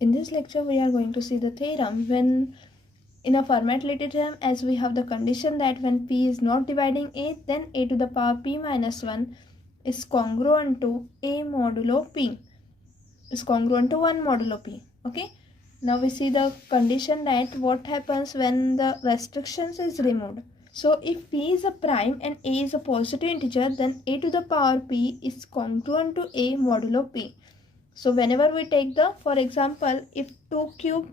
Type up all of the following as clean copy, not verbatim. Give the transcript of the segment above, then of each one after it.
In this lecture, we are going to see the theorem when in a Fermat-Little theorem, as we have the condition that when p is not dividing a, then a to the power p minus 1 is congruent to a modulo p, is congruent to 1 modulo p. Okay. Now we see the condition that what happens when the restrictions is removed. So if p is a prime and a is a positive integer, then a to the power p is congruent to a modulo p. So whenever we take the, for example, if 2 cube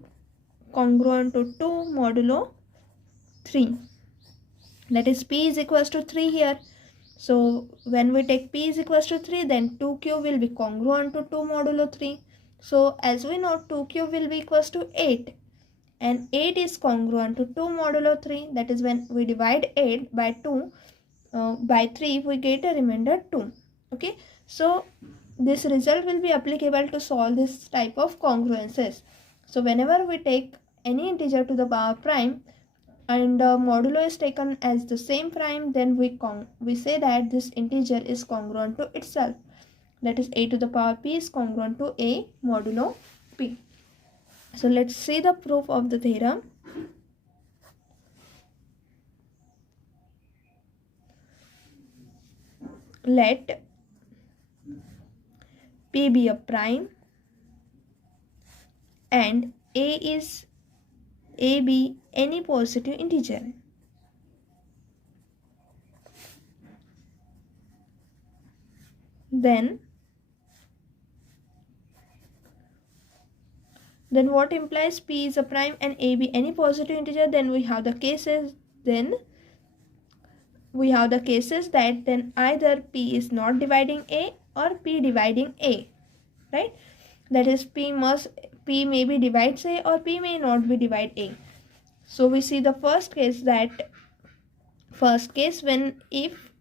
congruent to 2 modulo 3, that is p is equals to 3 here. So when we take p is equals to 3, then 2 cube will be congruent to 2 modulo 3. So as we know, 2 cube will be equals to 8, and 8 is congruent to 2 modulo 3. That is when we divide 8 by 2 by 3, we get a remainder 2. Okay, so this result will be applicable to solve this type of congruences. So whenever we take any integer to the power prime and modulo is taken as the same prime, then we say that this integer is congruent to itself. That is a to the power p is congruent to a modulo p. So let's see the proof of the theorem. Let p be a prime and a be any positive integer. Then what implies p is a prime and a be any positive integer? Then we have the cases. That then either p is not dividing a or p dividing a, right? That is p maybe divides a or p may not be divide a. So we see the first case when if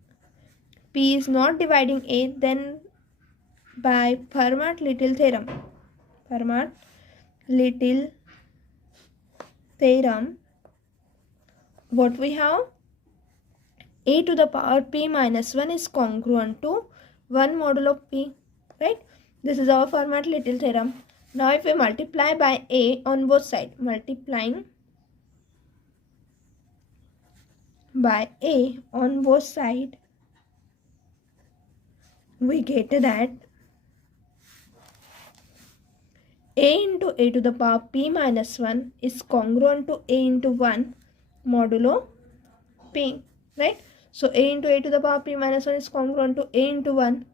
p is not dividing a, then by Fermat-Little theorem, what we have, a to the power p minus 1 is congruent to 1 modulo p, right? This is our Fermat-Little theorem. Now if we multiply by a on both sides, multiplying by a on both sides, we get that a into a to the power p minus 1 is congruent to a into 1 modulo p, right? So a into a to the power p minus 1 is congruent to a into 1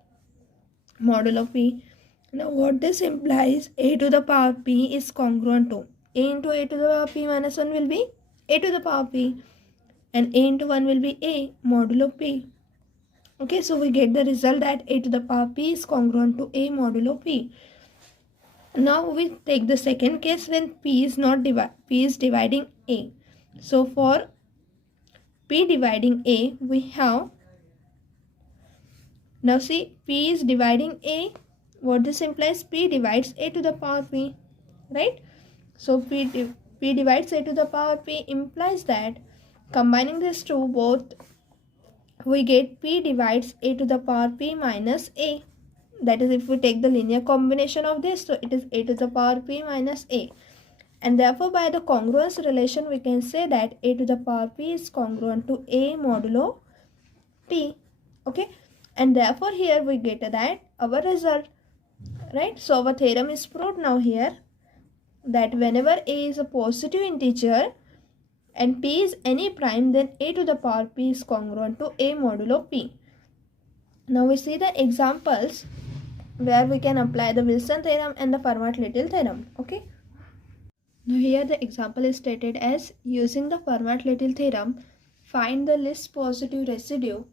modulo p. Now what this implies, a to the power p is congruent to a into a to the power p minus 1 will be a to the power p, and a into 1 will be a modulo p. Okay, so we get the result that a to the power p is congruent to a modulo p. Now we take the second case when p is dividing a. So for p dividing a, we have, now see, p is dividing a. What this implies, p divides a to the power p, right? So p divides a to the power p implies that combining these two both, we get p divides a to the power p minus a. That is if we take the linear combination of this, so it is a to the power p minus a. And therefore by the congruence relation, we can say that a to the power p is congruent to a modulo p. Okay, and therefore here we get that our result, right? So our theorem is proved now here, that whenever a is a positive integer and p is any prime, then a to the power p is congruent to a modulo p. Now we see the examples where we can apply the Wilson theorem and the Fermat-Little theorem. Okay. Now here the example is stated as, using the Fermat-Little theorem, find the least positive residue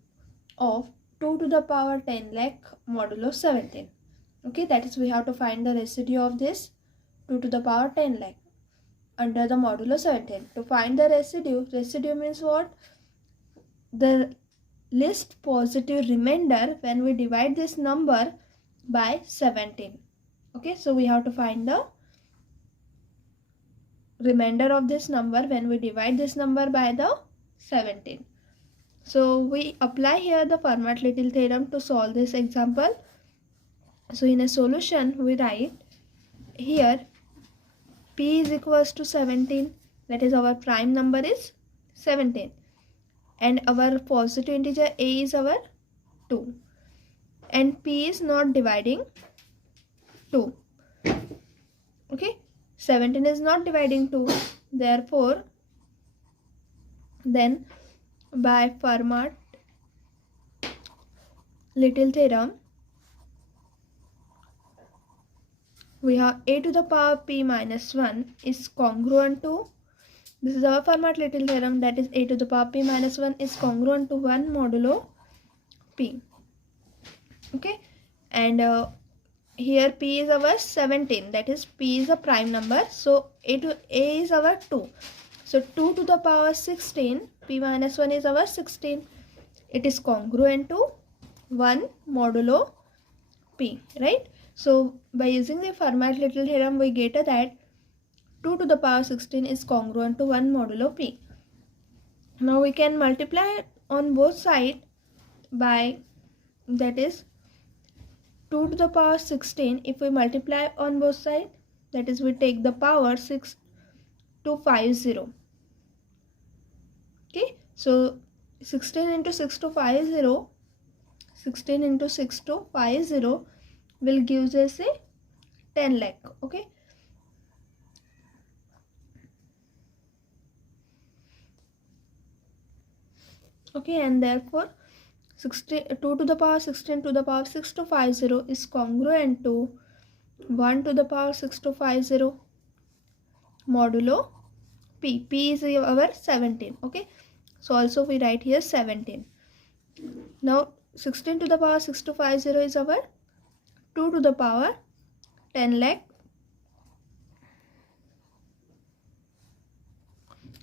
of 2 to the power 10 lakh modulo 17. Okay, that is we have to find the residue of this 2 to the power 10 lakh under the modulo 17. To find the residue means what? The least positive remainder when we divide this number by 17. Okay, so we have to find the remainder of this number when we divide this number by the 17. So we apply here the Fermat-Little theorem to solve this example. So in a solution, we write here P is equals to 17, that is our prime number is 17, and our positive integer a is our 2, and P is not dividing 2. Okay, 17 is not dividing 2, therefore then by Fermat Little theorem we have a to the power p minus 1 is congruent to, this is our Fermat Little theorem, that is a to the power p minus 1 is congruent to 1 modulo p. Okay, and here p is our 17, that is p is a prime number, so a is our 2, so 2 to the power 16, p minus 1 is our 16, it is congruent to 1 modulo p, right? So by using the Fermat Little theorem we get that 2 to the power 16 is congruent to 1 modulo p. Now we can multiply on both sides by, that is 2 to the power 16, if we multiply on both sides, that is we take the power 6 to 50. Okay, so 16 into 6 to 50, 16 into 6 to 50 will give us a 10 lakh. Okay, okay, and therefore 2 to the power 16 to the power 6 to 50 is congruent to 1 to the power 6 to 50 modulo p. P is our 17. Okay, so also we write here 17. Now 16 to the power 6 to 50 is our 2 to the power 10 lakh,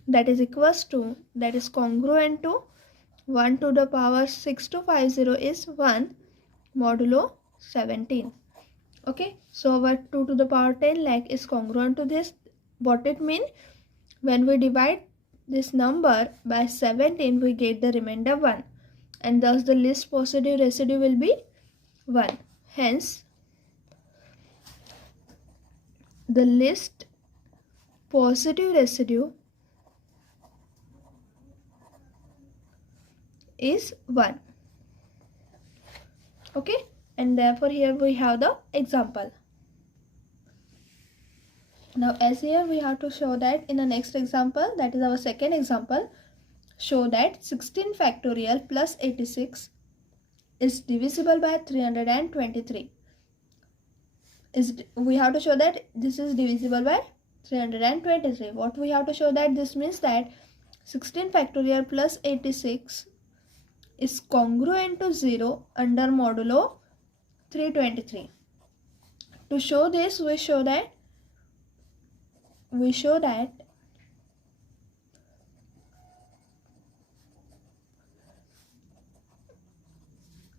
that is equals to, that is congruent to 1 to the power 6 to 50 is 1 modulo 17. Okay, so our 2 to the power 10 lakh is congruent to this. What it means? When we divide this number by 17 we get the remainder 1, and thus the least positive residue will be 1. Hence the least positive residue is 1. Okay, and therefore here we have the example. Now as here we have to show that in the next example, that is our second example, show that 16 factorial plus 86 is divisible by 323. We have to show that this is divisible by 323. What we have to show that this means that 16 factorial plus 86 is congruent to 0 under modulo 323. To show this we show that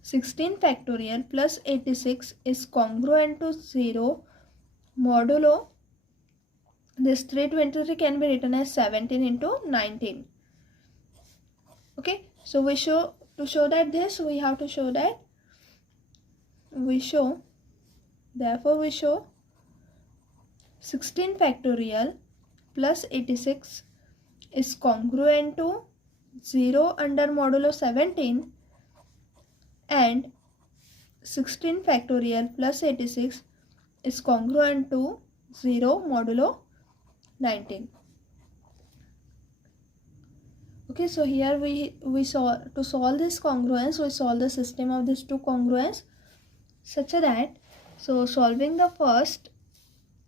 16 factorial plus 86 is congruent to 0 modulo, this 323 can be written as 17 into 19. Okay, so we show, to show that this we have to show that therefore we show 16 factorial plus 86 is congruent to 0 under modulo 17, and 16 factorial plus 86 is congruent to 0 modulo 19. Okay, so here we saw, to solve this congruence we solve the system of these two congruence such that, so solving the first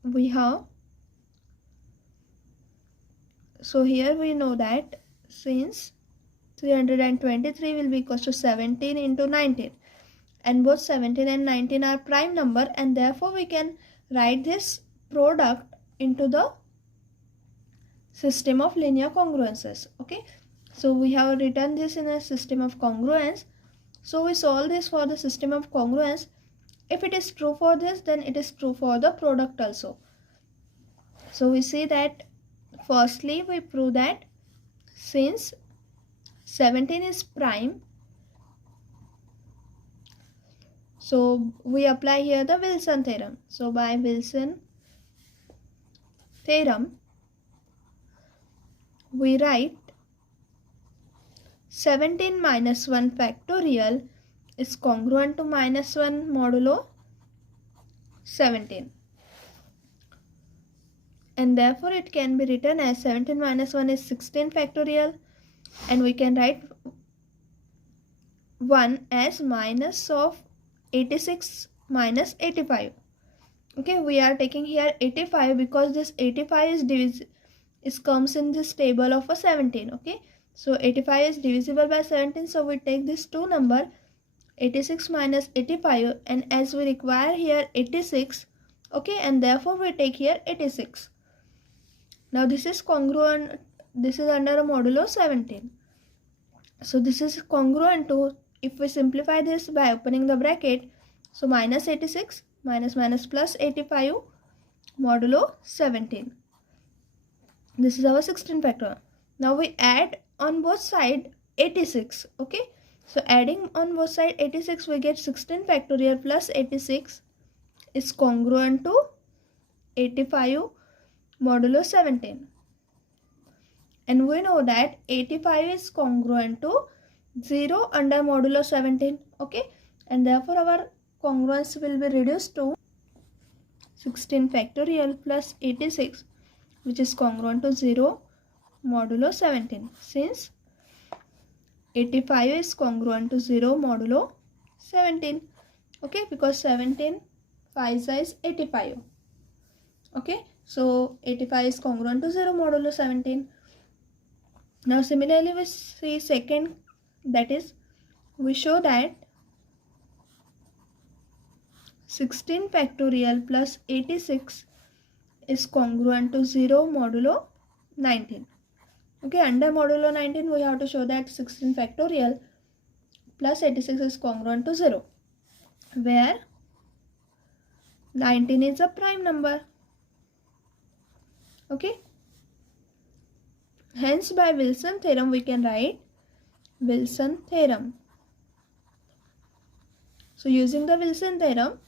we have, so here we know that since 323 will be equals to 17 into 19, and both 17 and 19 are prime number, and therefore we can write this product into the system of linear congruences. Okay, so we have written this in a system of congruence, so we solve this for the system of congruence. If it is true for this, then it is true for the product also. So we see that firstly we prove that since 17 is prime, so we apply here the Wilson theorem. So by Wilson theorem, we write 17 minus 1 factorial is congruent to minus 1 modulo 17. And therefore it can be written as 17 minus 1 is 16 factorial, and we can write 1 as minus of 86 minus 85. Okay, we are taking here 85 because this 85 is comes in this table of a 17. Okay, so 85 is divisible by 17, so we take this two number 86 minus 85, and as we require here 86, okay, and therefore we take here 86. Now this is congruent, this is under a modulo 17. So this is congruent to, if we simplify this by opening the bracket, so minus 86 minus minus plus 85 modulo 17. This is our 16 factor. Now we add on both sides 86. Okay, so adding on both sides 86, we get 16 factorial plus 86 is congruent to 85 modulo 17. And we know that 85 is congruent to 0 under modulo 17. Okay, and therefore our congruence will be reduced to 16 factorial plus 86, which is congruent to 0 modulo 17, since 85 is congruent to 0 modulo 17. Okay, because 17 5 is 85. Okay, so 85 is congruent to 0 modulo 17. Now similarly we see second, that is we show that 16 factorial plus 86 is congruent to 0 modulo 19. Okay, under modulo 19 we have to show that 16 factorial plus 86 is congruent to 0, where 19 is a prime number. Okay, hence by Wilson theorem we can write Wilson theorem. So using the Wilson theorem,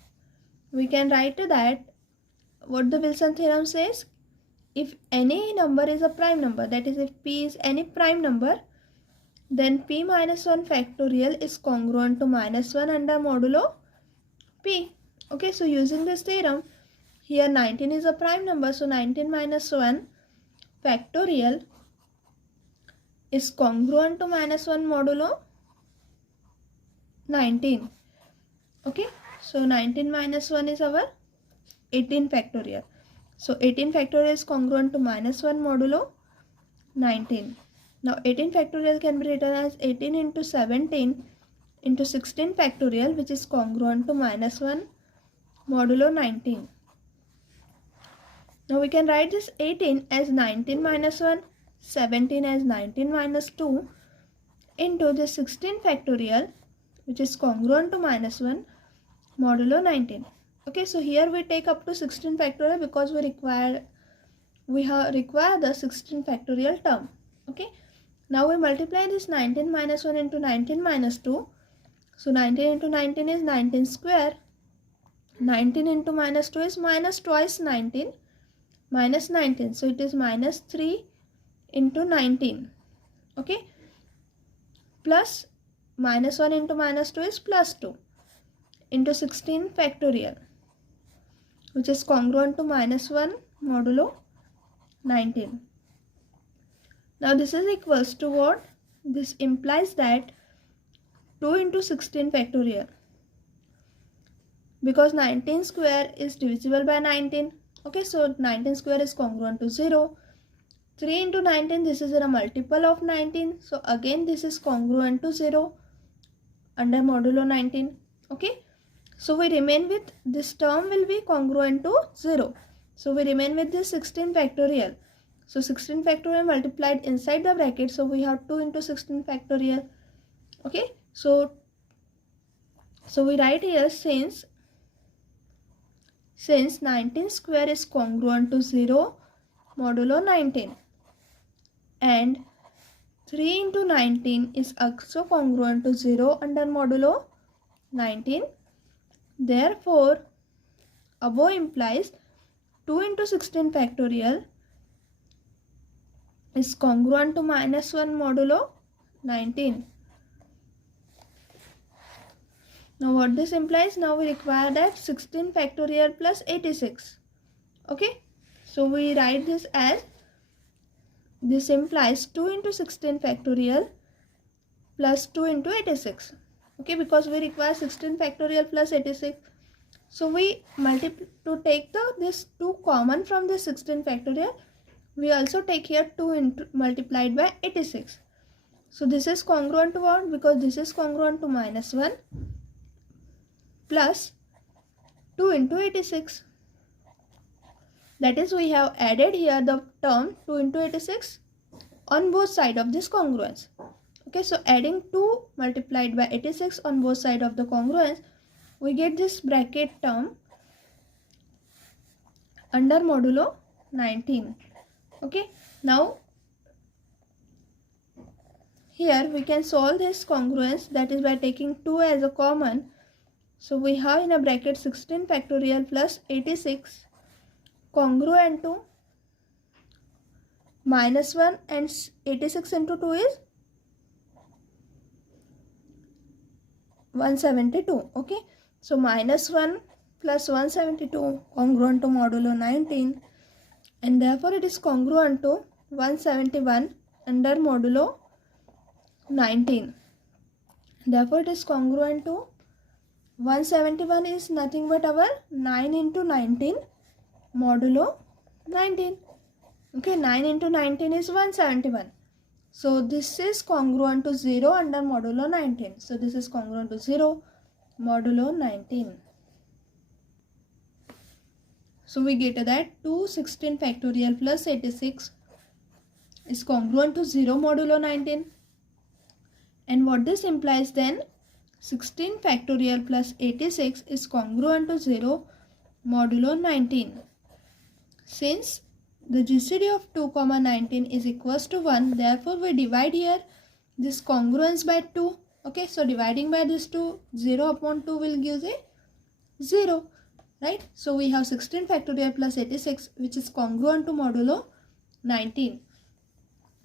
we can write that what the Wilson theorem says, if any number is a prime number, that is if p is any prime number, then p minus 1 factorial is congruent to minus 1 under modulo p. Okay, so using this theorem, here 19 is a prime number, so 19 minus 1 factorial is congruent to minus 1 modulo 19. Okay, so 19 minus 1 is our 18 factorial. So 18 factorial is congruent to minus 1 modulo 19. Now 18 factorial can be written as 18 into 17 into 16 factorial, which is congruent to minus 1 modulo 19. Now we can write this 18 as 19 minus 1, 17 as 19 minus 2 into this 16 factorial, which is congruent to minus 1 modulo 19. Okay, so here we take up to 16 factorial because we require the 16 factorial term. Okay, now we multiply this 19 minus 1 into 19 minus 2. So 19 into 19 is 19 square. 19 into minus 2 is minus twice 19 minus 19. So it is minus 3 into 19. Okay, plus minus 1 into minus 2 is plus 2 into 16 factorial, which is congruent to minus 1 modulo 19. Now this is equals to what? This implies that 2 into 16 factorial, because 19 square is divisible by 19. Okay, so 19 square is congruent to 0. 3 into 19, this is a multiple of 19. So again this is congruent to 0 under modulo 19. Okay, so we remain with this term will be congruent to 0. So we remain with this 16 factorial. So 16 factorial multiplied inside the bracket. So we have 2 into 16 factorial. Okay, so we write here since 19 square is congruent to 0 modulo 19 and 3 into 19 is also congruent to 0 under modulo 19. Therefore, above implies 2 into 16 factorial is congruent to minus 1 modulo 19. Now what this implies? Now we require that 16 factorial plus 86. Okay, so we write this as, this implies 2 into 16 factorial plus 2 into 86. Okay, because we require 16 factorial plus 86. So we to take this 2 common from this 16 factorial, we also take here 2 into multiplied by 86. So this is congruent to what? Because this is congruent to minus 1 plus 2 into 86. That is, we have added here the term 2 into 86 on both sides of this congruence. Okay, so adding 2 multiplied by 86 on both sides of the congruence, we get this bracket term under modulo 19. Okay, now here we can solve this congruence, that is by taking 2 as a common. So we have in a bracket 16 factorial plus 86 congruent to minus 1, and 86 into 2 is 172. Okay, so minus 1 plus 172 congruent to modulo 19, and therefore it is congruent to 171 under modulo 19. Therefore it is congruent to 171 is nothing but our 9 into 19 modulo 19. Okay, 9 into 19 is 171. So this is congruent to 0 under modulo 19. So this is congruent to 0 modulo 19. So we get that 216 factorial plus 86 is congruent to 0 modulo 19. And what this implies then, 16 factorial plus 86 is congruent to 0 modulo 19. Since the GCD of 2, 19 is equals to 1, therefore we divide here this congruence by 2. Okay, so dividing by this 2, 0 upon 2 will give a 0, right? So we have 16 factorial plus 86, which is congruent to modulo 19.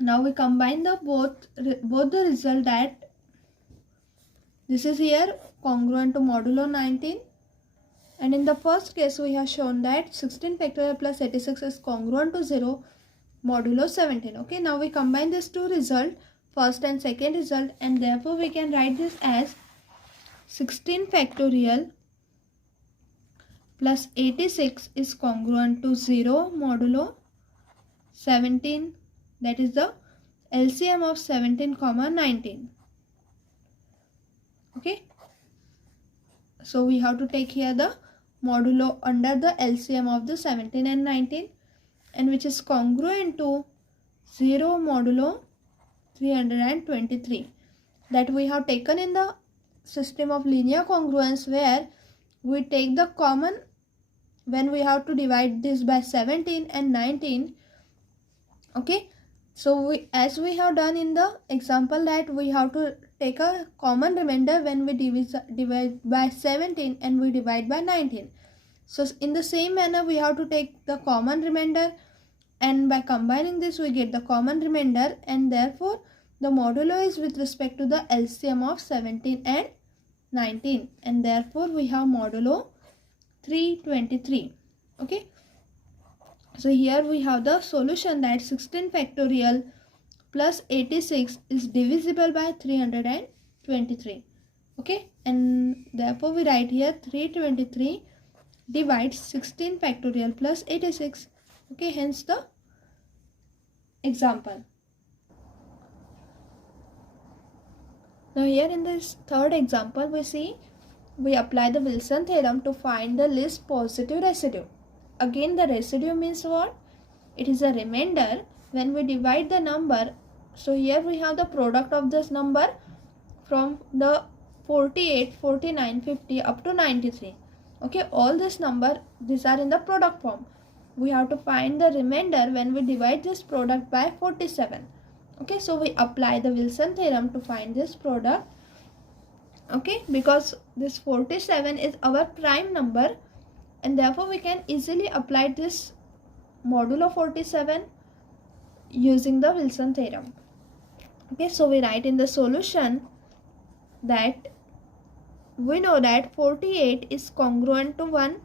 Now we combine the both the result, that this is here congruent to modulo 19, and in the first case we have shown that 16 factorial plus 86 is congruent to 0 modulo 17. Okay, now we combine these two results, first and second result, and therefore we can write this as 16 factorial plus 86 is congruent to 0 modulo 17, that is the LCM of 17, 19. Okay, so we have to take here the modulo under the LCM of the 17 and 19, and which is congruent to 0 modulo 323, that we have taken in the system of linear congruence, where we take the common when we have to divide this by 17 and 19. Okay, so as we have done in the example, that we have to take a common remainder when we divide by 17 and we divide by 19. So in the same manner we have to take the common remainder, and by combining this we get the common remainder, and therefore the modulo is with respect to the LCM of 17 and 19, and therefore we have modulo 323. Okay, so here we have the solution, that 16 factorial plus 86 is divisible by 323. Okay, and therefore we write here 323 divides 16 factorial plus 86. Okay, hence the example. Now here in this third example we apply the Wilson theorem to find the least positive residue. Again, the residue means what? It is a remainder when we divide the number. So here we have the product of this number from the 48, 49, 50 up to 93. Okay, all this number, these are in the product form. We have to find the remainder when we divide this product by 47. Okay, so we apply the Wilson theorem to find this product. Okay, because this 47 is our prime number, and therefore we can easily apply this modulo 47 using the Wilson theorem. Okay, so we write in the solution that we know that 48 is congruent to 1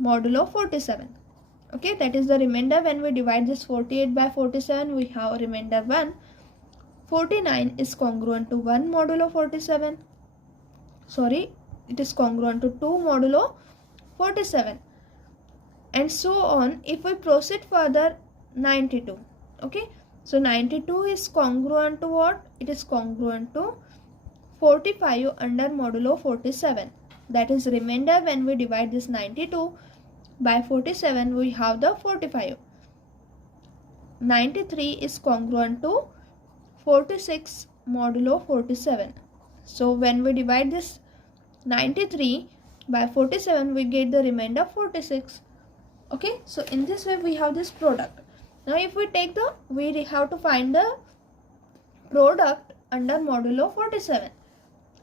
modulo 47. Okay, that is the remainder. When we divide this 48 by 47, we have remainder 1. 49 is congruent to 1 modulo 47. Sorry, it is congruent to 2 modulo 47. And so on. If we proceed further, 92. Okay, so 92 is congruent to what? It is congruent to 45 under modulo 47. That is remainder. When we divide this 92 by 47, we have the 45. 93 is congruent to 46 modulo 47. So when we divide this 93 by 47, we get the remainder 46. Okay, so in this way we have this product. Now if we take the, we have to find the product under modulo 47.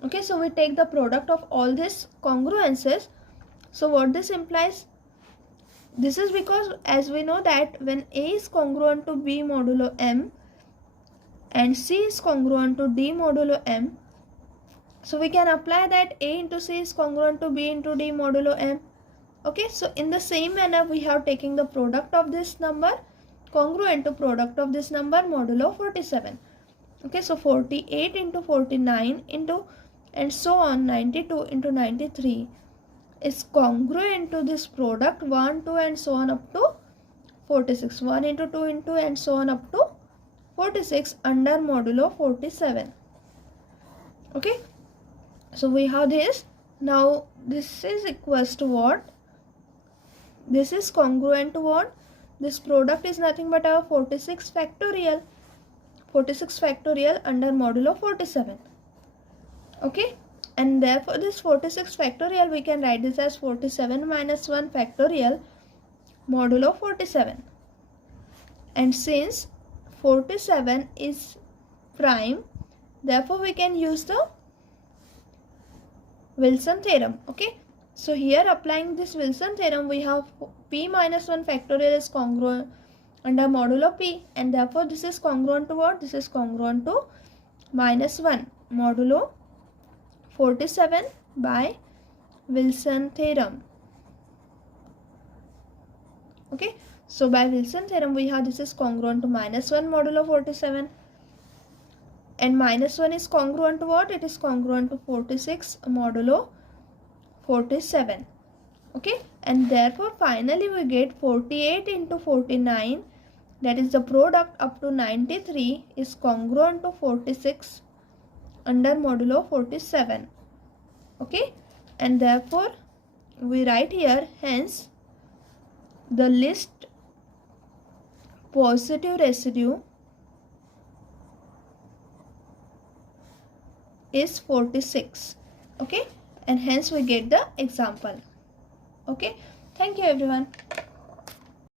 Okay, so we take the product of all these congruences. So what this implies? This is because as we know that when A is congruent to B modulo M and C is congruent to D modulo M, so we can apply that A into C is congruent to B into D modulo M. Okay, so in the same manner we have taken the product of this number congruent to product of this number modulo 47. Okay, so 48 into 49 into and so on 92 into 93 is congruent to this product 1, 2 and so on up to 46. 1 into 2 into and so on up to 46 under modulo 47. Okay, so we have this. Now this is equals to what? This is congruent to what? This product is nothing but our 46 factorial. 46 factorial under modulo 47. Okay, and therefore this 46 factorial we can write this as 47 minus 1 factorial modulo 47. And since 47 is prime, therefore we can use the Wilson theorem. Okay, so here applying this Wilson theorem, we have p minus 1 factorial is congruent under modulo p, and therefore this is congruent to what? This is congruent to minus 1 modulo 47 by Wilson theorem. Okay, so by Wilson theorem we have this is congruent to minus 1 modulo 47, and minus 1 is congruent to what? It is congruent to 46 modulo 47. Okay, and therefore finally we get 48 into 49, that is the product up to 93 is congruent to 46 under modulo 47. Okay, and therefore we write here, hence the least positive residue is 46. Okay, and hence we get the example. Okay, thank you everyone.